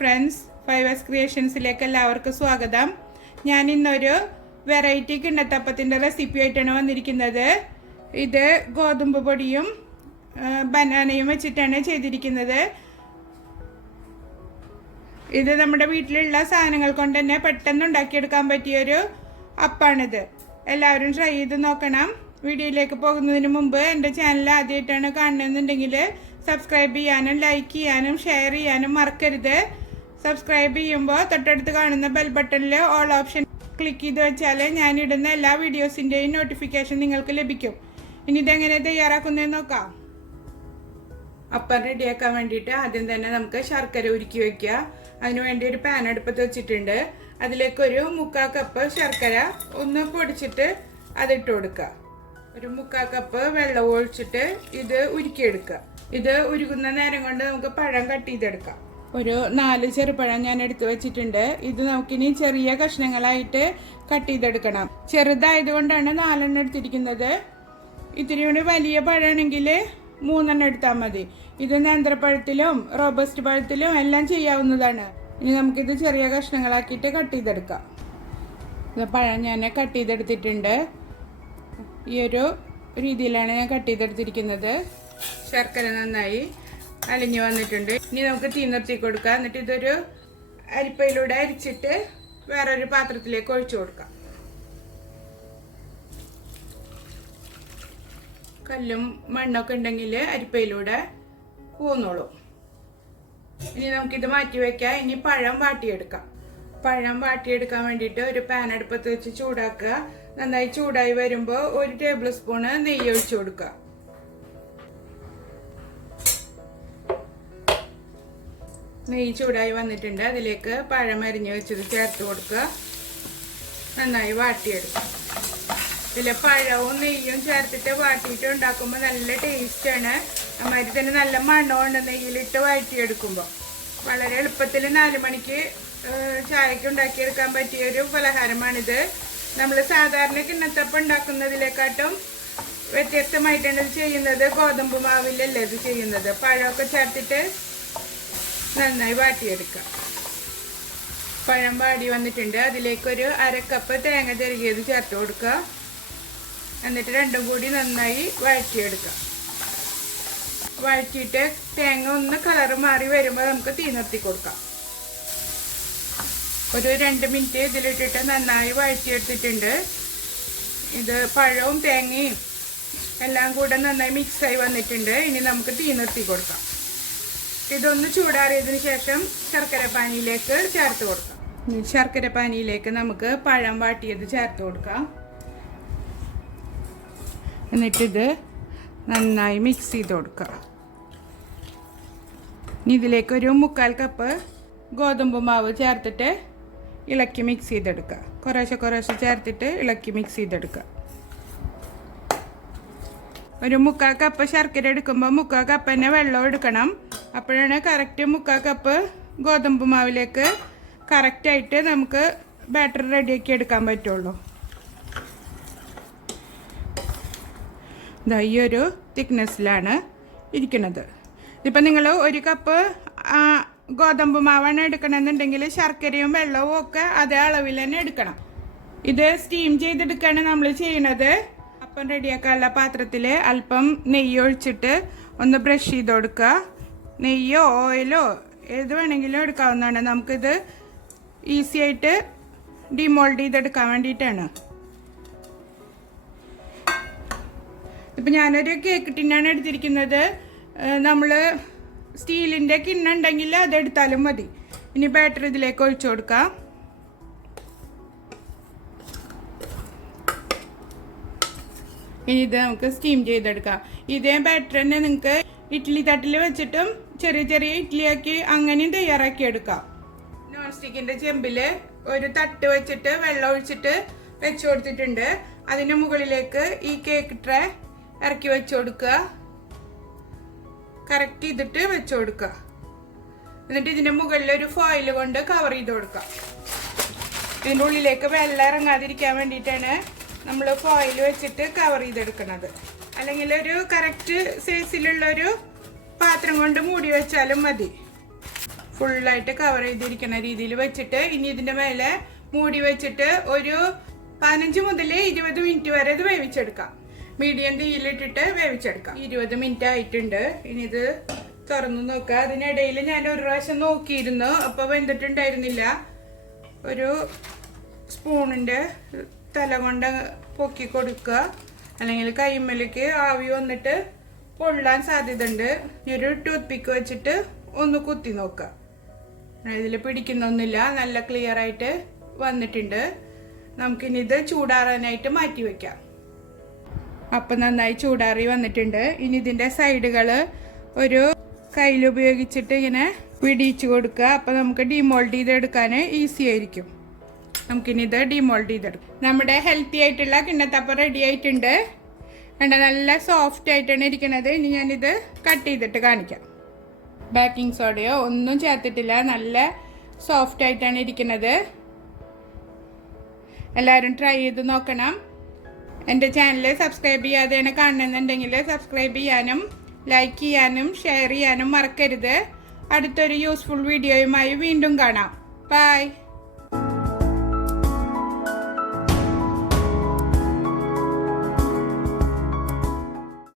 Friends, 5S ക്രിയേഷൻസിലേക്ക് എല്ലാവർക്കും സ്വാഗതം. ഞാൻ ഇന്നൊരു വെറൈറ്റി കിണ്ണത്തപ്പത്തിൻ്റെ റെസിപ്പി ആയിട്ടാണ് വന്നിരിക്കുന്നത്. ഇത് ഗോതമ്പ് പൊടിയും ബനാനയും വെച്ചിട്ടാണ് ചെയ്തിരിക്കുന്നത്. ഇത് നമ്മുടെ വീട്ടിലുള്ള സാധനങ്ങൾ കൊണ്ട് തന്നെ പെട്ടെന്ന് ഉണ്ടാക്കിയെടുക്കാൻ പറ്റിയൊരു അപ്പാണിത്. എല്ലാവരും ട്രൈ ചെയ്ത് നോക്കണം. വീഡിയോയിലേക്ക് പോകുന്നതിന് മുമ്പ് എൻ്റെ ചാനൽ ആദ്യമായിട്ടാണ് കാണുന്നതെന്നുണ്ടെങ്കിൽ സബ്സ്ക്രൈബ് ചെയ്യാനും ലൈക്ക് ചെയ്യാനും ഷെയർ ചെയ്യാനും മറക്കരുത്. സബ്സ്ക്രൈബ് ചെയ്യുമ്പോൾ തൊട്ടടുത്ത് കാണുന്ന ബെൽ ബട്ടണിൽ ഓൾ ഓപ്ഷൻ ക്ലിക്ക് ചെയ്ത് വെച്ചാൽ ഞാനിടുന്ന എല്ലാ വീഡിയോസിൻ്റെയും നോട്ടിഫിക്കേഷൻ നിങ്ങൾക്ക് ലഭിക്കും. ഇനി ഇതെങ്ങനെ തയ്യാറാക്കുന്നതെന്ന് നോക്കാം. അപ്പം റെഡിയാക്കാൻ വേണ്ടിയിട്ട് ആദ്യം തന്നെ നമുക്ക് ശർക്കര ഉരുക്കി വയ്ക്കുക. അതിനുവേണ്ടി ഒരു പാൻ അടുപ്പത്ത് വെച്ചിട്ടുണ്ട്. അതിലേക്കൊരു 3/4 കപ്പ് ശർക്കര ഒന്ന് പൊടിച്ചിട്ട് അതിട്ട് കൊടുക്കുക. ഒരു 3/4 കപ്പ് വെള്ളം ഒഴിച്ചിട്ട് ഇത് ഉരുക്കിയെടുക്കുക. ഇത് ഉരുകുന്ന നേരം കൊണ്ട് നമുക്ക് പഴം കട്ട് ചെയ്തെടുക്കാം. ഒരു 4 ചെറുപഴം ഞാൻ എടുത്തു വെച്ചിട്ടുണ്ട്. ഇത് നമുക്കിനി ചെറിയ കഷ്ണങ്ങളായിട്ട് കട്ട് ചെയ്തെടുക്കണം. ചെറുതായത് കൊണ്ടാണ് 4 എണ്ണം എടുത്തിരിക്കുന്നത്. ഇത്തിരി കൂടി വലിയ പഴമാണെങ്കിൽ 3 എണ്ണം എടുത്താൽ മതി. ഇത് നേന്ത്രപ്പഴത്തിലും റോബസ്റ്റ് പഴത്തിലും എല്ലാം ചെയ്യാവുന്നതാണ്. ഇനി നമുക്കിത് ചെറിയ കഷ്ണങ്ങളാക്കിയിട്ട് കട്ട് ചെയ്തെടുക്കാം. ഇത് പഴം ഞാൻ കട്ട് ചെയ്തെടുത്തിട്ടുണ്ട്. ഈ ഒരു രീതിയിലാണ് ഞാൻ കട്ട് ചെയ്തെടുത്തിരിക്കുന്നത്. ശർക്കര നന്നായി അലിഞ്ഞു വന്നിട്ടുണ്ട്. ഇനി നമുക്ക് തീ നിർത്തി കൊടുക്കാം. എന്നിട്ട് ഇതൊരു അരിപ്പയിലൂടെ അരിച്ചിട്ട് വേറൊരു പാത്രത്തിലേക്ക് ഒഴിച്ചു കൊടുക്കാം. കല്ലും മണ്ണൊക്കെ ഉണ്ടെങ്കിൽ അരിപ്പയിലൂടെ പോന്നോളും. ഇനി നമുക്കിത് മാറ്റി വയ്ക്കാം. ഇനി പഴം വാട്ടിയെടുക്കാം. പഴം വാട്ടിയെടുക്കാൻ വേണ്ടിയിട്ട് ഒരു പാൻ അടുപ്പത്ത് വെച്ച് ചൂടാക്കുക. നന്നായി ചൂടായി വരുമ്പോൾ 1 ടേബിൾ സ്പൂണ് നെയ്യ് ഒഴിച്ചു കൊടുക്കുക. നെയ്യ് ചൂടായി വന്നിട്ടുണ്ട്. അതിലേക്ക് പഴം അരിഞ്ഞ് വെച്ചത് ചേർത്ത് കൊടുക്കുക. നന്നായി വാട്ടിയെടുക്കുക. ഇതിൽ പഴവും നെയ്യും ചേർത്തിട്ട് വാട്ടിയിട്ട് ഉണ്ടാക്കുമ്പോൾ നല്ല ടേസ്റ്റാണ്. അമ്മാതിരി തന്നെ നല്ല മണമുണ്ട് നെയ്യിലിട്ട് വാട്ടിയെടുക്കുമ്പോൾ. വളരെ എളുപ്പത്തിൽ 4 മണിക്ക് ചായക്ക് ഉണ്ടാക്കിയെടുക്കാൻ പറ്റിയൊരു പലഹാരമാണിത്. നമ്മൾ സാധാരണ കിണ്ണത്തപ്പം ഉണ്ടാക്കുന്നതിലേക്കാട്ടും വ്യത്യസ്തമായിട്ടാണ് ഇത് ചെയ്യുന്നത്. ഗോതമ്പ് മാവിലല്ലേ ഇത് ചെയ്യുന്നത്. പഴമൊക്കെ ചേർത്തിട്ട് നന്നായി വാട്ടിയെടുക്കാം. പഴം വാടി വന്നിട്ടുണ്ട്. അതിലേക്കൊരു 1/2 കപ്പ് തേങ്ങ ചെറുകിയത് ചേർത്ത് കൊടുക്കുക. എന്നിട്ട് രണ്ടും കൂടി നന്നായി വഴറ്റിയെടുക്കാം. വഴറ്റിയിട്ട് തേങ്ങ ഒന്ന് കളറ് മാറി വരുമ്പോൾ നമുക്ക് തീ നിർത്തി കൊടുക്കാം. ഒരു 2 മിനിറ്റ് ഇതിലിട്ടിട്ട് നന്നായി വഴറ്റിയെടുത്തിട്ടുണ്ട്. ഇത് പഴവും തേങ്ങയും എല്ലാം കൂടെ നന്നായി മിക്സായി വന്നിട്ടുണ്ട്. ഇനി നമുക്ക് തീ നിർത്തി കൊടുക്കാം. ഇതൊന്ന് ചൂടാറിയതിന് ശേഷം ശർക്കര പാനിയിലേക്ക് ചേർത്ത് കൊടുക്കാം. ശർക്കര പാനിയിലേക്ക് നമുക്ക് പഴം വാട്ടിയത് ചേർത്ത് കൊടുക്കാം. എന്നിട്ടിത് നന്നായി മിക്സ് ചെയ്ത് കൊടുക്കുക. ഇനി ഇതിലേക്കൊരു 3/4 കപ്പ് ഗോതമ്പ് മാവ് ചേർത്തിട്ട് ഇളക്കി മിക്സ് ചെയ്തെടുക്കുക. കുറേശ്ശെ ചേർത്തിട്ട് ഇളക്കി മിക്സ് ചെയ്തെടുക്കുക. ഒരു 3/4 കപ്പ് ശർക്കര എടുക്കുമ്പോൾ 3/4 കപ്പ് തന്നെ വെള്ളം എടുക്കണം. അപ്പോഴാണ് കറക്റ്റ് 3/4 കപ്പ് ഗോതമ്പ് മാവിലേക്ക് കറക്റ്റായിട്ട് നമുക്ക് ബാറ്റർ റെഡിയാക്കി എടുക്കാൻ പറ്റുള്ളൂ. ഇതാ ഈ ഒരു തിക്നെസ്സിലാണ് ഇരിക്കുന്നത്. ഇപ്പം നിങ്ങൾ 1 കപ്പ് ഗോതമ്പ് മാവാണ് എടുക്കണമെന്നുണ്ടെങ്കിൽ ശർക്കരയും വെള്ളവും ഒക്കെ അതേ അളവിൽ തന്നെ എടുക്കണം. ഇത് സ്റ്റീം ചെയ്തെടുക്കുകയാണ് നമ്മൾ ചെയ്യണത്. അപ്പം റെഡിയാക്കാനുള്ള പാത്രത്തിൽ അല്പം നെയ്യ് ഒഴിച്ചിട്ട് ഒന്ന് ബ്രഷ് ചെയ്ത് കൊടുക്കുക. നെയ്യോ ഓയിലോ ഏത് വേണമെങ്കിലും എടുക്കാവുന്നതാണ്. നമുക്കിത് ഈസി ആയിട്ട് ഡിമോൾഡ് ചെയ്തെടുക്കാൻ വേണ്ടിയിട്ടാണ്. ഇപ്പം ഞാനൊരു കേക്ക് ടിന്നാണ് എടുത്തിരിക്കുന്നത്. നമ്മൾ സ്റ്റീലിൻ്റെ കിണ്ണുണ്ടെങ്കിൽ അതെടുത്താലും മതി. ഇനി ബാറ്റർ ഇതിലേക്ക് ഒഴിച്ചു കൊടുക്കാം. ഇനി ഇത് നമുക്ക് സ്റ്റീം ചെയ്തെടുക്കാം. ഇതേ ബാറ്റർ തന്നെ നിങ്ങൾക്ക് ഇഡ്ഡലി തട്ടിൽ വെച്ചിട്ടും ചെറിയ ഇഡ്ഡലിയാക്കി അങ്ങനെയും തയ്യാറാക്കി എടുക്കാം. നോൺ സ്റ്റിക്കിൻ്റെ ചെമ്പിൽ ഒരു തട്ട് വെച്ചിട്ട് വെള്ളം ഒഴിച്ചിട്ട് വെച്ച് കൊടുത്തിട്ടുണ്ട്. അതിന് മുകളിലേക്ക് ഈ കേക്ക് ട്രേ ഇറക്കി വെച്ച് കൊടുക്കുക. കറക്റ്റ് ചെയ്തിട്ട് വെച്ച് കൊടുക്കുക. എന്നിട്ട് ഇതിൻ്റെ മുകളിൽ ഒരു ഫോയിൽ കൊണ്ട് കവർ ചെയ്ത് കൊടുക്കുക. ഇതിൻ്റെ ഉള്ളിലേക്ക് വെള്ളം ഇറങ്ങാതിരിക്കാൻ വേണ്ടിയിട്ടാണ് നമ്മൾ ഫോയിൽ വെച്ചിട്ട് കവർ ചെയ്തെടുക്കുന്നത്. അല്ലെങ്കിൽ ഒരു കറക്റ്റ് സൈസിലുള്ളൊരു പാത്രം കൊണ്ട് മൂടി വെച്ചാലും മതി. ഫുള്ളായിട്ട് കവർ ചെയ്തിരിക്കുന്ന രീതിയിൽ വെച്ചിട്ട് ഇനി ഇതിൻ്റെ മേലെ മൂടി വെച്ചിട്ട് ഒരു 15 മുതൽ 20 മിനിറ്റ് വരെ ഇത് വേവിച്ചെടുക്കാം. മീഡിയം തീയിലിട്ടിട്ട് വേവിച്ചെടുക്കാം. 20 മിനിറ്റ് ആയിട്ടുണ്ട്. ഇനി ഇത് തുറന്നു നോക്കുക. അതിനിടയിൽ ഞാൻ ഒരു പ്രാവശ്യം നോക്കിയിരുന്നു, അപ്പോൾ വെന്തിട്ടുണ്ടായിരുന്നില്ല. ഒരു സ്പൂണിൻ്റെ തല കൊണ്ട് പൊക്കി കൊടുക്കുക, അല്ലെങ്കിൽ കൈമ്മലേക്ക് ആവി വന്നിട്ട് പൊള്ളാൻ സാധ്യത ഉണ്ട്. ഒരു ടൂത്ത് പിക്ക് വെച്ചിട്ട് ഒന്ന് കുത്തി നോക്കുക. ഇതിൽ പിടിക്കുന്നൊന്നുമില്ല, നല്ല ക്ലിയർ ആയിട്ട് വന്നിട്ടുണ്ട്. നമുക്കിനി ഇത് ചൂടാറാനായിട്ട് മാറ്റി വെക്കാം. അപ്പം നന്നായി ചൂടാറി വന്നിട്ടുണ്ട്. ഇനി ഇതിൻ്റെ സൈഡുകൾ ഒരു കയ്യിലുപയോഗിച്ചിട്ട് ഇങ്ങനെ പിടിച്ചു കൊടുക്കുക. അപ്പം നമുക്ക് ഡിമോൾഡ് ചെയ്തെടുക്കാൻ ഈസി ആയിരിക്കും. നമുക്കിനി ഇത് ഡിമോൾഡ് ചെയ്തെടുക്കും. നമ്മുടെ ഹെൽത്തി ആയിട്ടുള്ള കിണ്ണത്തപ്പം റെഡി ആയിട്ടുണ്ട്. കണ്ട നല്ല സോഫ്റ്റ് ആയിട്ടാണ് ഇരിക്കുന്നത്. ഇനി ഞാനിത് കട്ട് ചെയ്തിട്ട് കാണിക്കാം. ബേക്കിംഗ് സോഡയോ ഒന്നും ചേർത്തിട്ടില്ല, നല്ല സോഫ്റ്റ് ആയിട്ടാണ് ഇരിക്കുന്നത്. എല്ലാവരും ട്രൈ ചെയ്ത് നോക്കണം. എൻ്റെ ചാനൽ സബ്സ്ക്രൈബ് ചെയ്യാതെയാണ് കാണുന്നുണ്ടെങ്കിൽ സബ്സ്ക്രൈബ് ചെയ്യാനും ലൈക്ക് ചെയ്യാനും ഷെയർ ചെയ്യാനും മറക്കരുത്. അടുത്തൊരു യൂസ്ഫുൾ വീഡിയോയുമായി വീണ്ടും കാണാം. ബൈ.